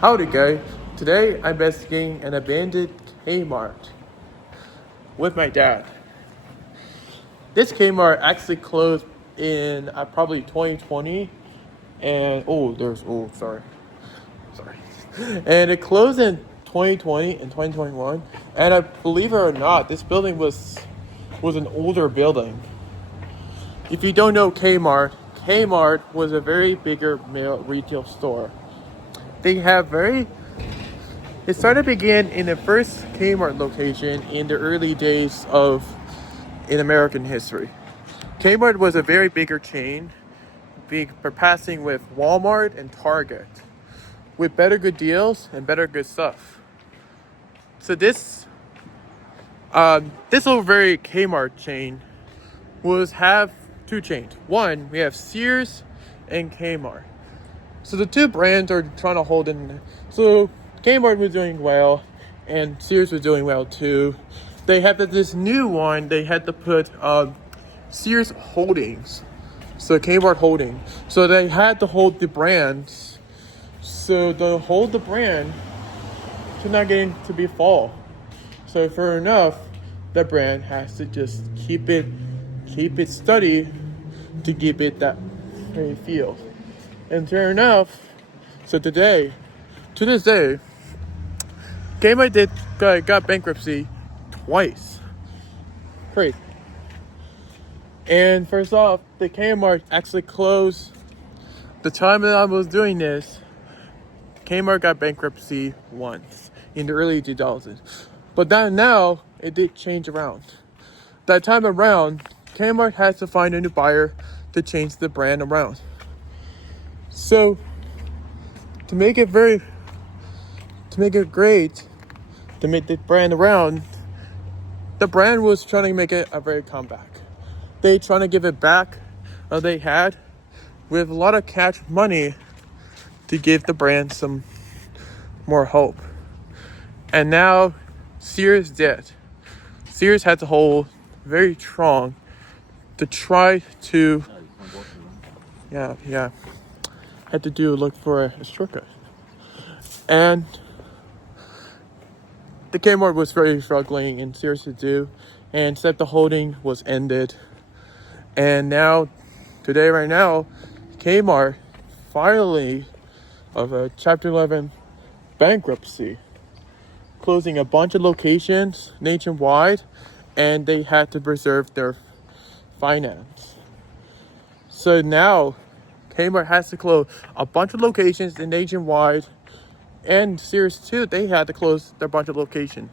Howdy guys, today I'm investigating an abandoned Kmart with my dad. This Kmart actually closed in probably 2020 and sorry. And it closed in 2020 and 2021, and I believe it or not, this building was an older building. If you don't know Kmart was a very bigger retail store. It started begin in the first Kmart location in the early days in American history. Kmart was a very bigger chain, surpassing with Walmart and Target, with better good deals and better good stuff. So this little very Kmart chain have two chains. One, we have Sears and Kmart. So the two brands are trying to hold in. So Kmart was doing well, and Sears was doing well too. They had this new one. They had to put Sears Holdings, so Kmart Holding. So they had to hold the brands. So to hold the brand to not getting to be fall. So fair enough, the brand has to just keep it steady to give it that very feel. And fair enough, so to this day, Kmart got bankruptcy twice. Crazy. And first off, the Kmart actually closed. The time that I was doing this, Kmart got bankruptcy once in the early 2000s. But then now, it did change around. That time around, Kmart has to find a new buyer to change the brand around. So, to make it great, to make the brand around, the brand was trying to make it a very comeback. They trying to give it back they had with a lot of cash money to give the brand some more hope. And now Sears did. Sears had to hold very strong to try to had to look for a shortcut. And the Kmart was very struggling and Sears to do, and said the holding was ended. And now, right now, Kmart finally of a Chapter 11 bankruptcy, closing a bunch of locations nationwide, and they had to preserve their finance. So now, Kmart has to close a bunch of locations nationwide, and Sears too. They had to close their bunch of locations,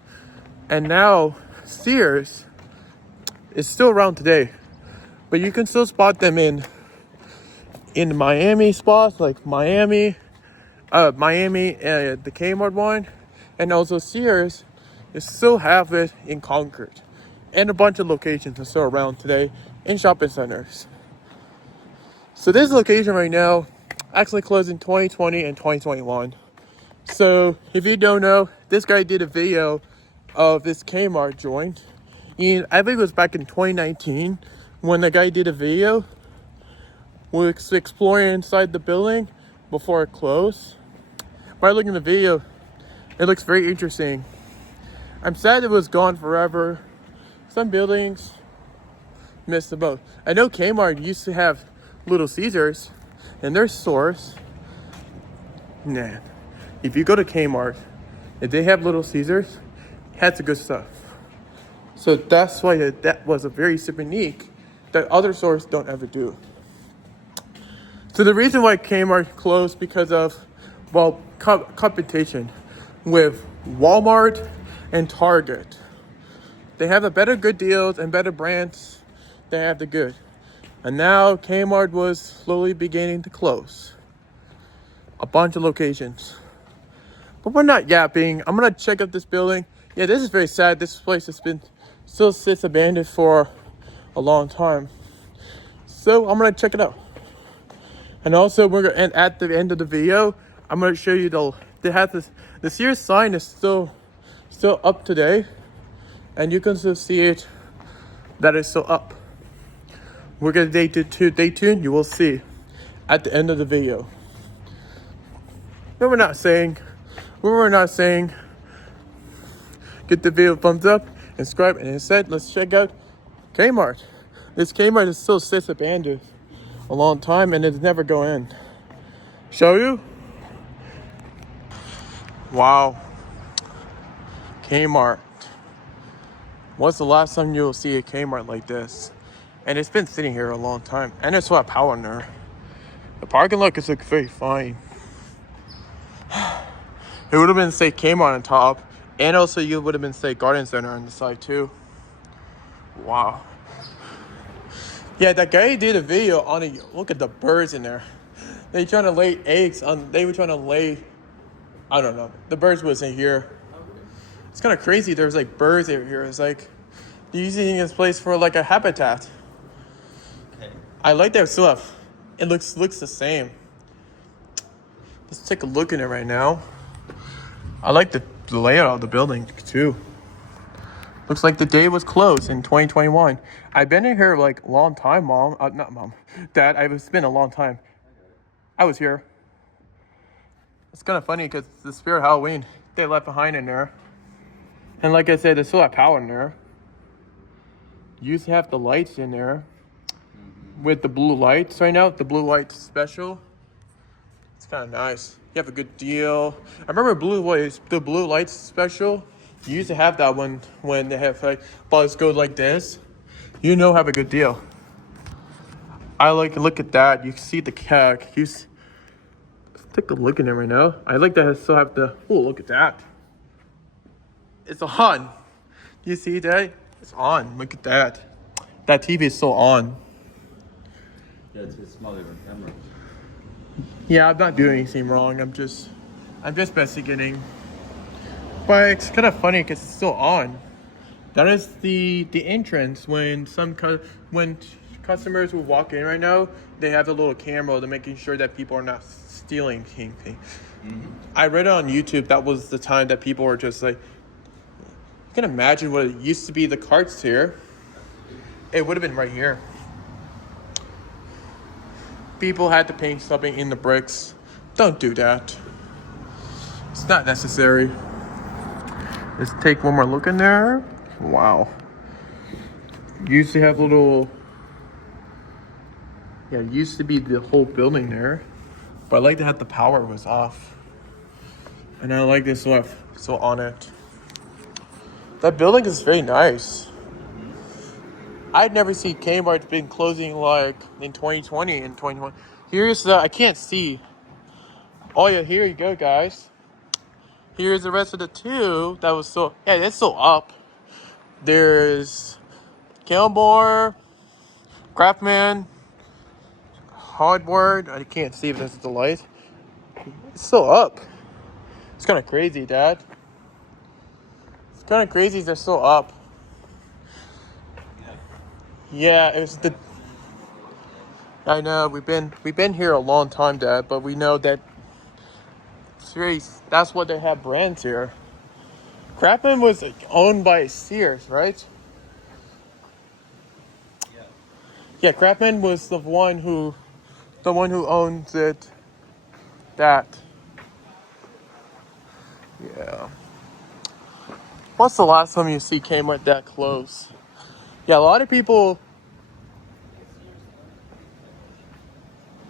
and now Sears is still around today, but you can still spot them in Miami spots like Miami, the Kmart one, and also Sears is still have it in Concord, and a bunch of locations are still around today in shopping centers. So this location right now actually closed in 2020 and 2021. So if you don't know, this guy did a video of this Kmart joint. I think it was back in 2019 when the guy did a video. We was exploring inside the building before it closed. By looking at the video, it looks very interesting. I'm sad it was gone forever. Some buildings missed the boat. I know Kmart used to have Little Caesars in their stores. Nah, if you go to Kmart, if they have Little Caesars, it has the good stuff. So that's why that was a very super unique that other stores don't ever do. So the reason why Kmart closed because of, competition with Walmart and Target. They have a better good deals and better brands. They have the good. And now Kmart was slowly beginning to close a bunch of locations. But we're not yapping. I'm gonna check out this building. Yeah, this is very sad. This place still sits abandoned for a long time. So I'm gonna check it out. And also at the end of the video, I'm gonna show you the Sears sign is still up today, and you can still see it that is still up. We're gonna stay tuned. You will see at the end of the video. No, we're not saying We were not saying get the video a thumbs up and subscribe, and instead let's check out Kmart. This Kmart is still sits abandoned a long time and it's never go in. Show you? Wow. Kmart. What's the last time you'll see a Kmart like this? And it's been sitting here a long time. And it's got power in there. The parking lot is very fine. It would have been say Kmart on top. And also you would have been say Garden Center on the side too. Wow. Yeah, that guy did a video on it. Look at the birds in there. They trying to lay eggs on. They were trying to lay. I don't know. The birds wasn't here. It's kind of crazy. There's like birds over here. It's like they're using this place for like a habitat. Okay. I like that stuff. It looks the same. Let's take a look at it right now. I like the layout of the building too. Looks like the day was closed in 2021. I've been in here like a long time, Mom. Not Mom. Dad, it's been a long time. I was here. It's kind of funny because the Spirit Halloween they left behind in there. And like I said, they still have power in there. You used to have the lights in there. With the blue lights right now. The blue lights special. It's kind of nice. You have a good deal. I remember the blue lights special. You used to have that one when they have like buzz go like this. You know, have a good deal. I like to look at that. You can see the cat. Let's take a look at it right now. I like that I still have the. Oh, look at that. It's on. You see that? It's on. Look at that. That TV is still on. Yeah, it's smaller than camera. Yeah, I'm not doing anything wrong. I'm just investigating. But it's kind of funny because it's still on. That is the entrance when when customers will walk in right now. They have a little camera to making sure that people are not stealing anything. Mm-hmm. I read it on YouTube. That was the time that people were just like, you can imagine what it used to be. The carts here. It would have been right here. People had to paint something in the bricks. Don't do that. It's not necessary. Let's take one more look in there. Wow. Used to have little. Yeah, it used to be the whole building there. But I like to have the power was off. And I like this stuff so on it. That building is very nice. I'd never see Kmart been closing like in 2020 and 2021. Here's I can't see. Oh yeah, here you go, guys. Here's the rest of the two that was still, yeah, it's still up. There's Kilmore, Craftman, Hardware. I can't see if this is the light. It's still up. It's kind of crazy, Dad. It's kind of crazy they're still up. Yeah, it's the. I know we've been here a long time, Dad, but we know that. That's what they have brands here. Craftsman was owned by Sears, right? Yeah. Yeah, Craftsman was the one who owns it. That. Yeah. What's the last time you see Kmart that close? Yeah, a lot of people.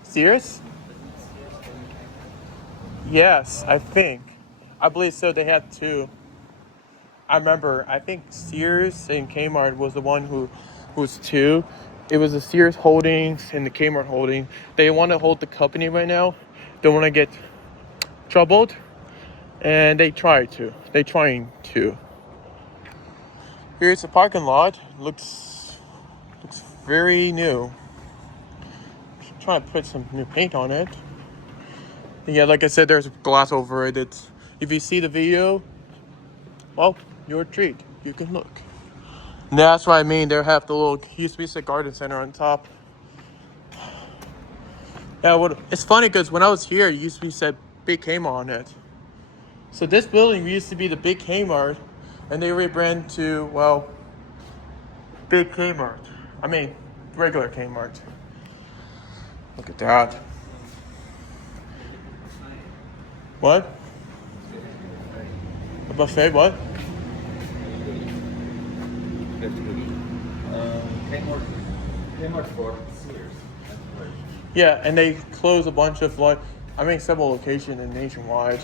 Sears? Yes, I think. I believe so. They had two. I remember. I think Sears and Kmart was the one who was two. It was the Sears Holdings and the Kmart Holding. They want to hold the company right now. Don't want to get troubled, and they trying to. Here's the parking lot. Looks very new. Trying to put some new paint on it. Yeah, like I said, there's glass over it. If you see the video, well, your treat. You can look. And that's what I mean. They have the little used to be a garden center on top. Yeah, it's funny because when I was here, it used to be said Big Kmart on it. So this building used to be the Big Kmart, and they rebranded to, well, Big Kmart. I mean, regular Kmart. Look at that. What? A buffet, what? That's cookie. Kmart for Sears. That's right. Yeah, and they closed a bunch of several locations in nationwide.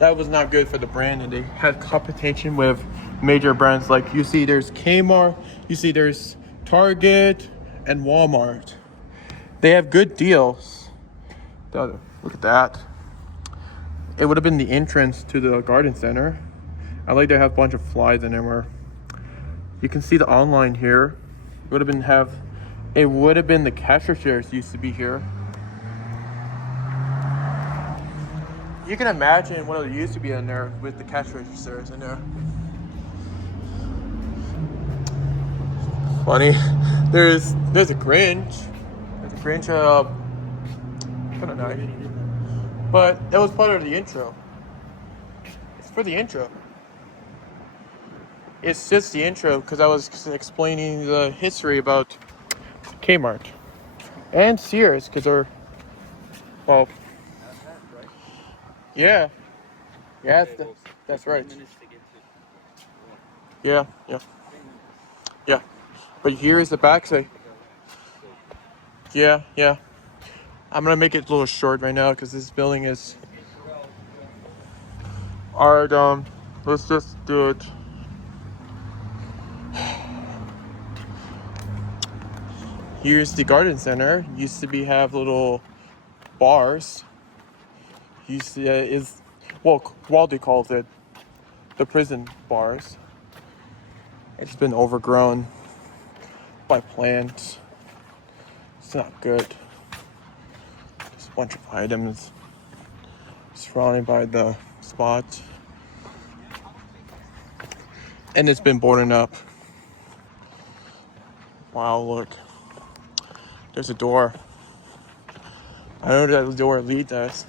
That was not good for the brand, and they had competition with major brands like you see there's Kmart, you see there's Target, and Walmart. They have good deals. Look at that. It would have been the entrance to the garden center. I like to have a bunch of flies in there. You can see the online here. It would have been the cash registers used to be here. You can imagine what it used to be in there with the cash registers in there. Funny. There's a Grinch. There's a Grinch. Kind of nice. But that was part of the intro. It's for the intro. It's just the intro because I was explaining the history about Kmart and Sears because they're well. Right? Yeah. Yeah, that's right. Yeah, yeah, yeah. But here is the backside. Yeah, yeah. I'm gonna make it a little short right now because this building is. Alright, let's just do it. Here's the garden center. Used to have little bars. Waldy calls it the prison bars. It's been overgrown by plants. It's not good. There's a bunch of items surrounded by the spot. And it's been boarded up. Wow, look. There's a door. I know that the door leads us.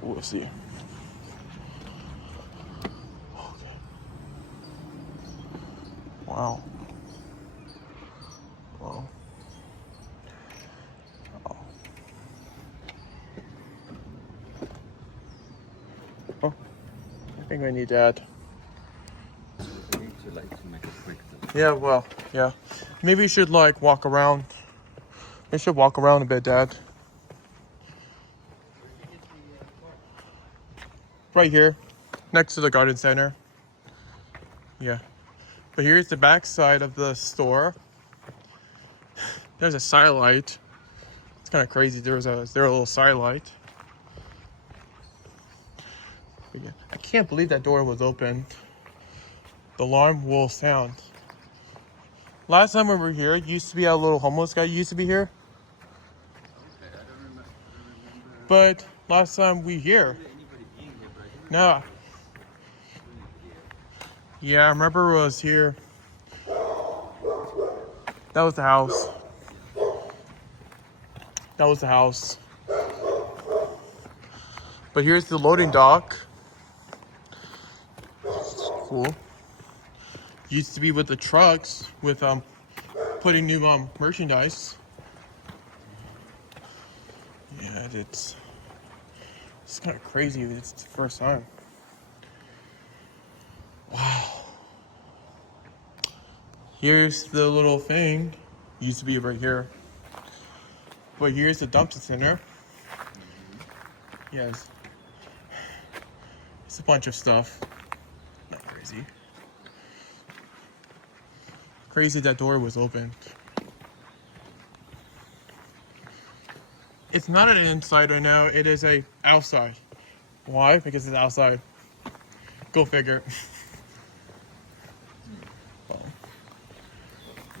We'll see. Okay. Wow. Wow. Oh, I think I need that. We need to make a quick. Yeah, well, yeah. Maybe you should walk around. We should walk around a bit, Dad. Right here, next to the garden center. Yeah. But here's the back side of the store. There's a skylight. It's kind of crazy. There's a little skylight. Yeah. I can't believe that door was open. The alarm will sound. Last time we were here, it used to be a little homeless guy used to be here. Okay, I don't remember. But last time we here. No. Yeah, I remember it was here. That was the house. That was the house. But here's the loading dock. Cool. Used to be with the trucks with putting new merchandise. Yeah, it's kind of crazy. It's the first time. Wow. Here's the little thing. Used to be right here. But here's the dumpster center. Yes. It's a bunch of stuff. Not crazy. Crazy that door was open. It's not an inside right now. It is a outside. Why? Because it's outside. Go figure.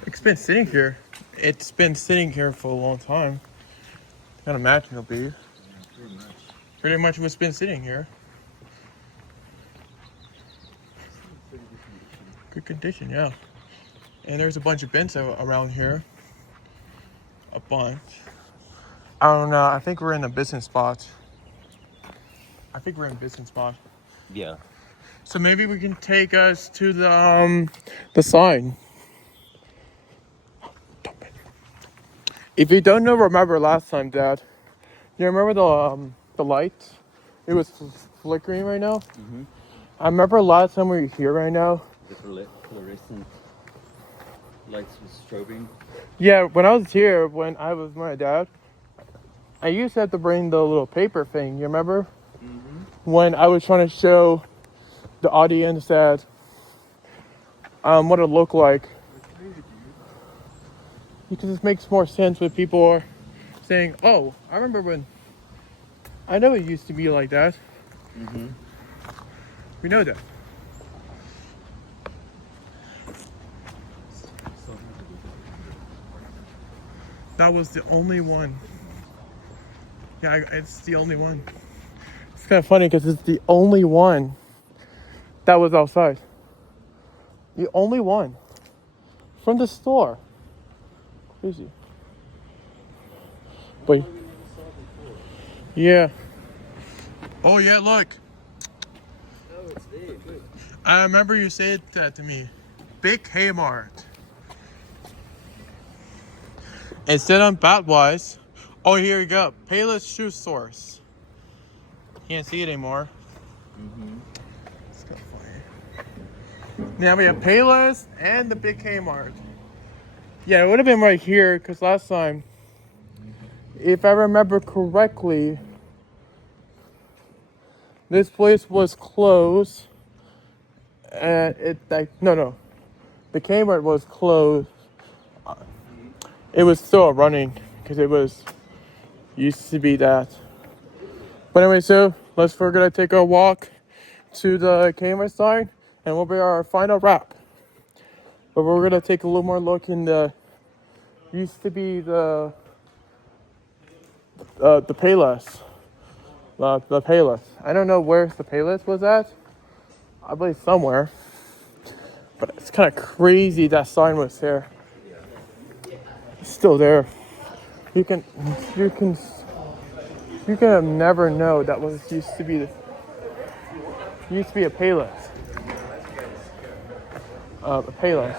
It's been sitting here. It's been sitting here for a long time. I can't imagine it'll be. Pretty much what's been sitting here. Good condition, yeah. And there's a bunch of bins around here. A bunch. I don't know. I think we're in a business spot. Yeah. So maybe we can take us to the sign. If you don't remember last time, Dad, you remember the light? It was flickering right now. Mm-hmm. I remember last time we were here right now. The fluorescent lights with strobing. Yeah, when I was here, when I was with my dad, I used to have to bring the little paper thing. You remember? When I was trying to show the audience that what it looked like. Because it makes more sense when people are saying, "Oh, I remember when." I know it used to be like that. We know that. That was the only one. Yeah, it's the only one. It's kind of funny because it's the only one that was outside. The only one from the store. Crazy. But yeah. Oh yeah, look. Oh, it's there. Good. I remember you said that to me. Big Kmart. Instead on Batwise. Oh, here you go. Payless Shoe Source. Can't see it anymore. It's kind of funny. Now we have Payless and the Big Kmart. Yeah, it would have been right here because last time, if I remember correctly, this place was closed. And no. The Kmart was closed. It was still running because it was used to be that. But anyway, so we're gonna take a walk to the Kmart side, and we'll be our final wrap. But we're gonna take a little more look in the used to be the Payless, the Payless. I don't know where the Payless was at. I believe somewhere. But it's kind of crazy that sign was there. It's still there. You can have never know that was used to be a Payless. A Payless.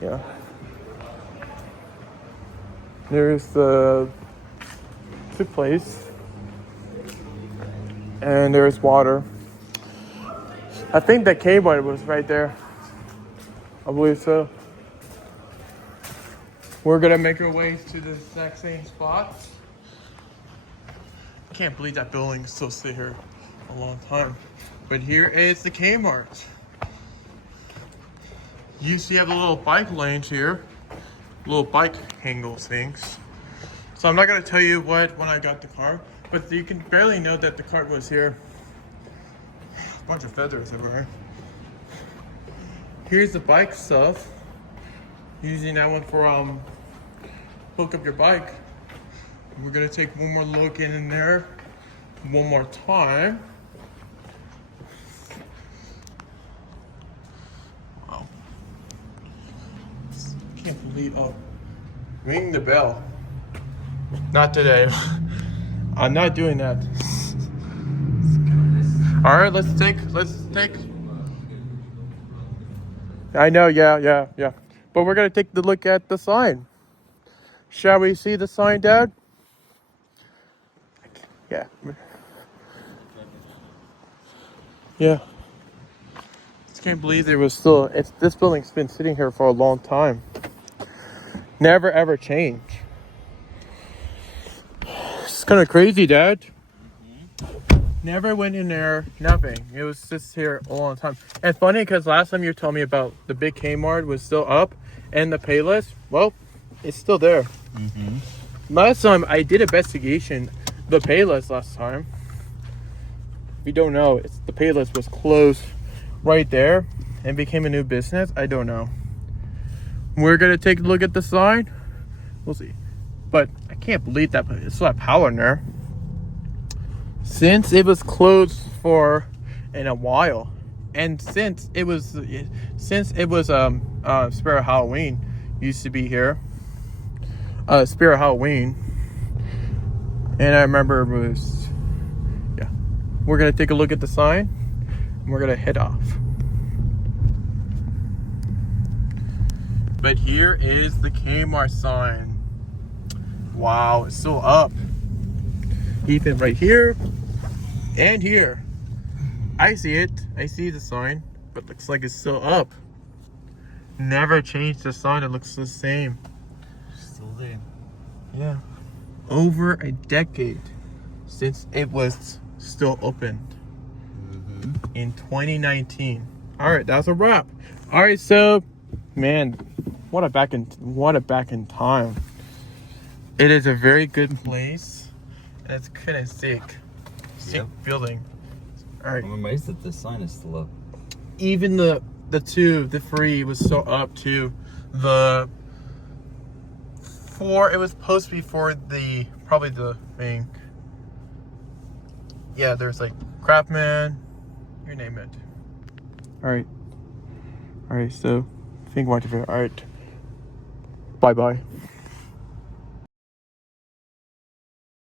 Yeah. There's the place. And there's water. I think that Kmart was right there. I believe so. We're gonna make our way to the exact same spot. I can't believe that building is still sit here a long time. But here is the Kmart. Used to have the little bike lanes here. Little bike angles things. So I'm not gonna tell you when I got the car, but you can barely know that the cart was here. A bunch of feathers everywhere. Here's the bike stuff. Using that one for hook up your bike. We're gonna take one more look in there one more time. Wow. Can't believe, ring the bell. Not today. I'm not doing that. All right, let's take. I know, yeah. But we're gonna take the look at the sign. Shall we see the sign, Dad? Yeah. Yeah. Just can't believe there was still. This building's been sitting here for a long time. Never ever change. It's kind of crazy, Dad. Never went in there, nothing. It was just here a long time. And funny because last time you told me about the big Kmart was still up and the Payless, well, it's still there. Last time I did investigation, the Payless last time. We don't know. The Payless was closed right there and became a new business. I don't know. We're gonna take a look at the sign. We'll see. But I can't believe that it still have power in there. Since it was closed for in a while, and since it was Spirit Halloween used to be here, Spirit Halloween, and I remember it was, yeah. We're gonna take a look at the sign, and we're gonna head off. But here is the Kmart sign. Wow, it's still up. Even right here and here. I see it. I see the sign, but looks like it's still up. Never changed the sign. It looks the same. Still there. Yeah. Over a decade since it was still opened in 2019. All right, that's a wrap. All right, so man, what a back in time. It is a very good place. And it's kind of sick Yep. building. All right. I'm amazed that the sign is still up. Even the three was still up too. The four, it was supposed to be for the probably the main. Yeah, there's like Craftman, you name it. All right, so think about it. All right, bye.